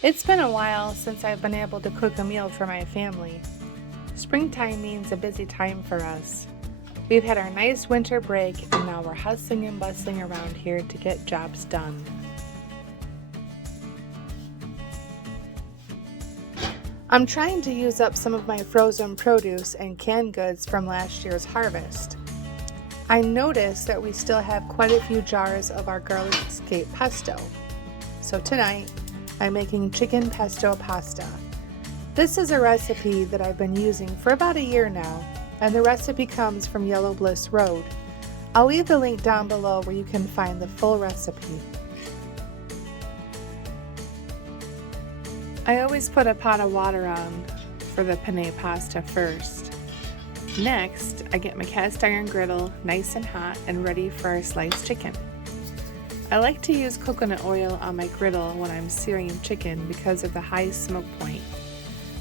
It's been a while since I've been able to cook a meal for my family. Springtime means a busy time for us. We've had our nice winter break and now we're hustling and bustling around here to get jobs done. I'm trying to use up some of my frozen produce and canned goods from last year's harvest. I noticed that we still have quite a few jars of our garlic escape pesto. So tonight, I'm making chicken pesto pasta. This is a recipe that I've been using for about a year now, and the recipe comes from Yellow Bliss Road. I'll leave the link down below where you can find the full recipe. I always put a pot of water on for the penne pasta first. Next, I get my cast iron griddle nice and hot and ready for our sliced chicken. I like to use coconut oil on my griddle when I'm searing chicken because of the high smoke point.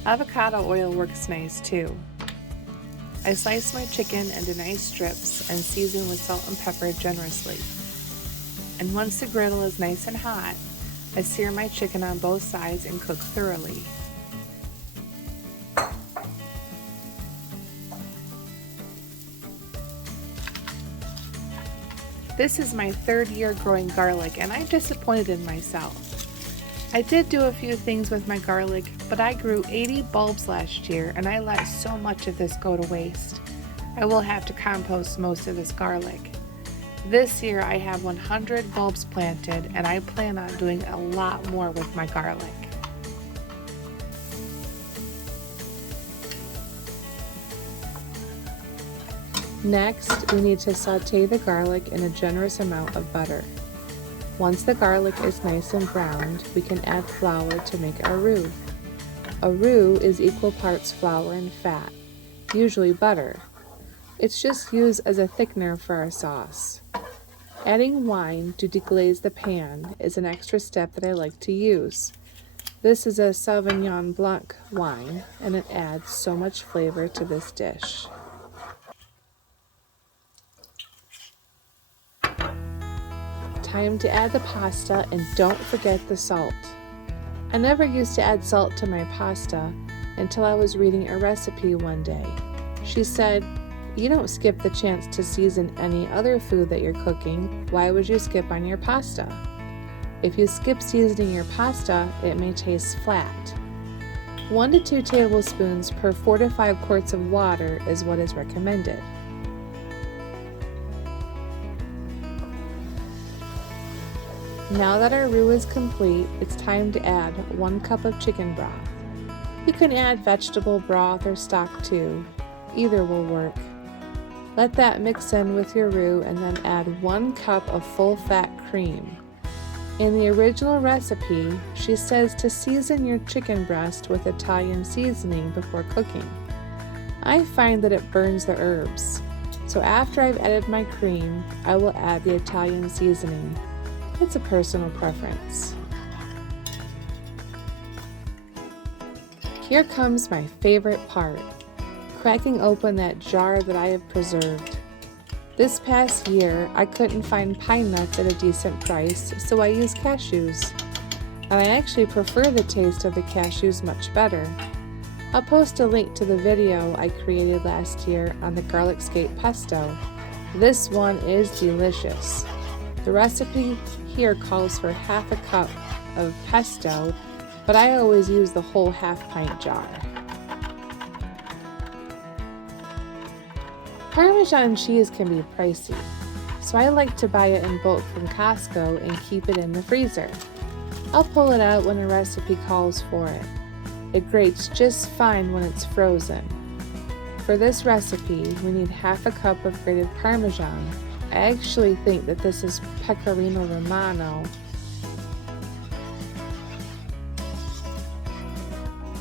Avocado oil works nice too. I slice my chicken into nice strips and season with salt and pepper generously. And once the griddle is nice and hot, I sear my chicken on both sides and cook thoroughly. This is my third year growing garlic and I'm disappointed in myself. I did do a few things with my garlic, but I grew 80 bulbs last year and I let so much of this go to waste. I will have to compost most of this garlic. This year I have 100 bulbs planted and I plan on doing a lot more with my garlic. Next, we need to saute the garlic in a generous amount of butter. Once the garlic is nice and browned, we can add flour to make our roux. A roux is equal parts flour and fat, usually butter. It's just used as a thickener for our sauce. Adding wine to deglaze the pan is an extra step that I like to use. This is a Sauvignon Blanc wine, and it adds so much flavor to this dish. Time to add the pasta, and don't forget the salt. I never used to add salt to my pasta until I was reading a recipe one day. She said, "You don't skip the chance to season any other food that you're cooking. Why would you skip on your pasta? If you skip seasoning your pasta, it may taste flat." 1 to 2 tablespoons per 4 to 5 quarts of water is what is recommended. Now that our roux is complete, it's time to add 1 cup of chicken broth. You can add vegetable broth or stock too. Either will work. Let that mix in with your roux and then add 1 cup of full-fat cream. In the original recipe, she says to season your chicken breast with Italian seasoning before cooking. I find that it burns the herbs, so after I've added my cream, I will add the Italian seasoning. It's a personal preference. Here comes my favorite part, cracking open that jar that I have preserved. This past year, I couldn't find pine nuts at a decent price, so I used cashews. And I actually prefer the taste of the cashews much better. I'll post a link to the video I created last year on the garlic escape pesto. This one is delicious. The recipe here calls for half a cup of pesto, but I always use the whole half-pint jar. Parmesan cheese can be pricey, so I like to buy it in bulk from Costco and keep it in the freezer. I'll pull it out when a recipe calls for it. It grates just fine when it's frozen. For this recipe, we need half a cup of grated Parmesan. I actually think that this is Pecorino Romano.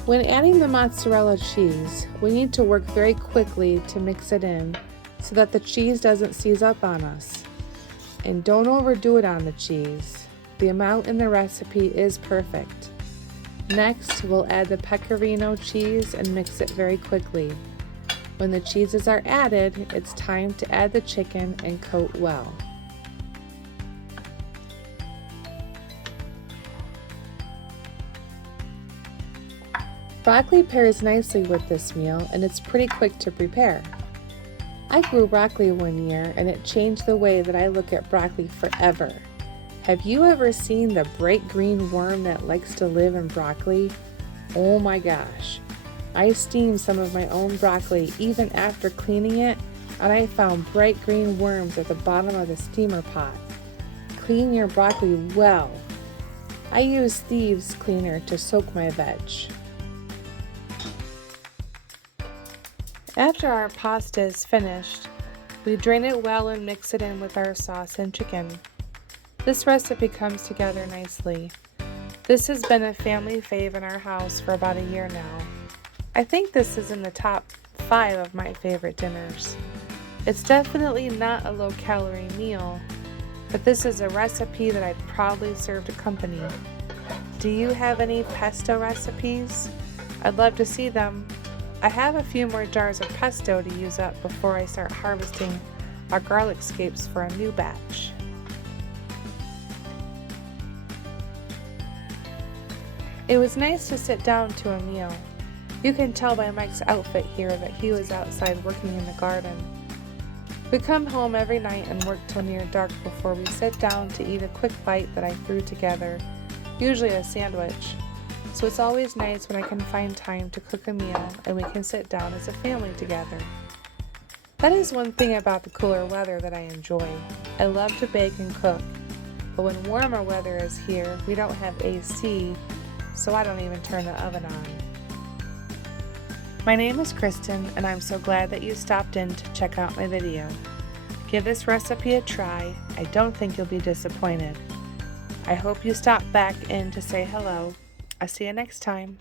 When adding the mozzarella cheese, we need to work very quickly to mix it in so that the cheese doesn't seize up on us. And don't overdo it on the cheese. The amount in the recipe is perfect. Next, we'll add the pecorino cheese and mix it very quickly. When the cheeses are added, it's time to add the chicken and coat well. Broccoli pairs nicely with this meal, and it's pretty quick to prepare. I grew broccoli one year, and it changed the way that I look at broccoli forever. Have you ever seen the bright green worm that likes to live in broccoli? Oh my gosh. I steamed some of my own broccoli even after cleaning it, and I found bright green worms at the bottom of the steamer pot. Clean your broccoli well. I use thieves cleaner to soak my veg. After our pasta is finished, we drain it well and mix it in with our sauce and chicken. This recipe comes together nicely. This has been a family fave in our house for about a year now. I think this is in the top 5 of my favorite dinners. It's definitely not a low-calorie meal, but this is a recipe that I'd probably serve to company. Do you have any pesto recipes? I'd love to see them. I have a few more jars of pesto to use up before I start harvesting our garlic scapes for a new batch. It was nice to sit down to a meal. You can tell by Mike's outfit here that he was outside working in the garden. We come home every night and work till near dark before we sit down to eat a quick bite that I threw together, usually a sandwich. So it's always nice when I can find time to cook a meal and we can sit down as a family together. That is one thing about the cooler weather that I enjoy. I love to bake and cook, but when warmer weather is here, we don't have AC, so I don't even turn the oven on. My name is Kristin, and I'm so glad that you stopped in to check out my video. Give this recipe a try. I don't think you'll be disappointed. I hope you stop back in to say hello. I'll see you next time.